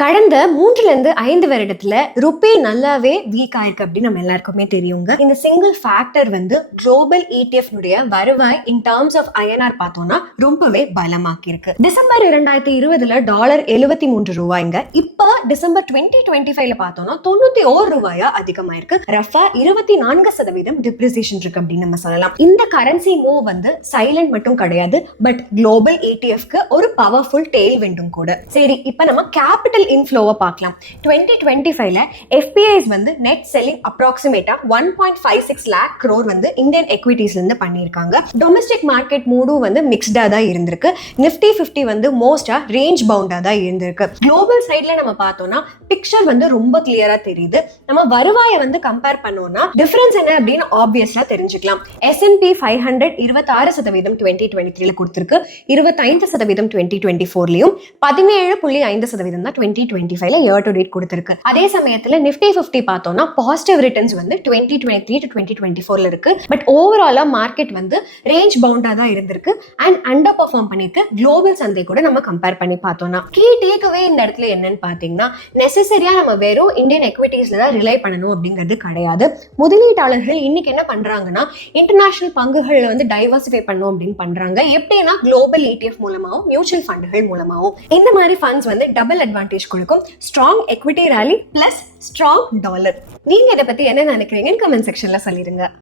கடந்த 3 to 5 வருடத்துல ருப்பே நல்லாவே வீக் ஆயிருக்கு அப்படின்னு நம்ம எல்லாருக்குமே தெரியுங்க. இந்த சிங்கிள் ஃபேக்டர் வந்து குளோபல் ETF வருவாய் இன் டர்ம்ஸ் ஆஃப் INR பார்த்தோம்னா ரொம்பவே பலமாக்கி இருக்கு. டிசம்பர் 2020 டாலர் 73 ரூபாய்ங்க. இப்ப டிசம்பர் 2025 பார்த்தோம்னா 91 ரூபாயா அதிகமாயிருக்கு. ரஃபா 24% டிப்ரிசியேஷன் இருக்கு அப்படின்னு நம்ம சொல்லலாம். இந்த கரன்சி மூவ் வந்து சைலண்ட் மட்டும் கிடையாது, பட் குளோபல் ETFக்கு ஒரு பவர்ஃபுல் டெயில் விண்டும் கூட. சரி, இப்ப நம்ம கேபிட்டல் இன்ஃப்ளோவை பார்க்கலாம். 2025ல FPIs வந்து நெட் செல்லிங் அப்ராக்சிமேட்டா 1.56 lakh crore வந்து இந்தியன் எக்விட்டிஸ்ல இருந்து பண்ணியிருக்காங்க. டொமஸ்டிக் மார்க்கெட் மூடும் வந்து மிக்ஸ்டா தான் இருந்திருக்கு. நிஃப்டி 50 வந்து மோஸ்டா ரேஞ்ச் பவுண்டா தான் இருந்திருக்கு. குளோபல் சைட்ல நம்ம பார்த்தோம்னா பிக்சர் வந்து ரொம்ப கிளியரா தெரியுது. நம்ம வருவாயை வந்து கம்பேர் பண்ணோம்னா டிஃபரன்ஸ் என்ன அப்படின்னு ஆப்வியஸா தெரிஞ்சுக்கலாம். S&P 500 26% 2023ல கொடுத்திருக்கு, 25% 2024லயும், 17.5% தான் 2025ல இயர் டு டேட் கொடுத்திருக்கு. அதே சமயத்துல நிஃப்டி 50 பார்த்தோம்னா பாசிட்டிவ் ரிட்டர்ன்ஸ் வந்து 2023 to 2024ல இருக்கு. பட் ஓவராலா மார்க்கெட் வந்து ரேஞ்ச் பவுண்டா தான் இருந்திருக்கு அண்ட் அண்டர் பெர்ஃபார்ம் பண்ணிருக்கு. குளோபல் சந்தை கூட நம்ம கம்பேர் பண்ணி பார்த்தோம்னா கீ டேக்அவே இந்த இடத்துல என்னன்னு பாத்தீங்கன்னா, நெசசரியா நம்ம வெறும் இந்தியன் எக்விட்டிஸ்ல தான் ரிலை பண்ணணும் அப்படிங்கிறது கிடையாது. முதலீட்டாளர்கள் இன்னைக்கு என்ன பண்றாங்கன்னா, இன்டர்நேஷனல் பங்குகள்ல வந்து டைவர்சிஃபை பண்ணணும் அப்படின்னு பண்றாங்க. எப்படின்னா குளோபல் ETF மூலமாவும் மியூச்சுவல் ஃபண்டுகள் மூலமாவும். இந்த மாதிரி ஃபண்ட்ஸ் வந்து டபுள் அட்வான்டேஜ் கொடுக்கும். Strong equity rally plus strong dollar. நீங்க இதை பத்தி என்ன நினைக்கிறீங்கன்னு கமெண்ட் செக்ஷன்ல சொல்லிருங்க.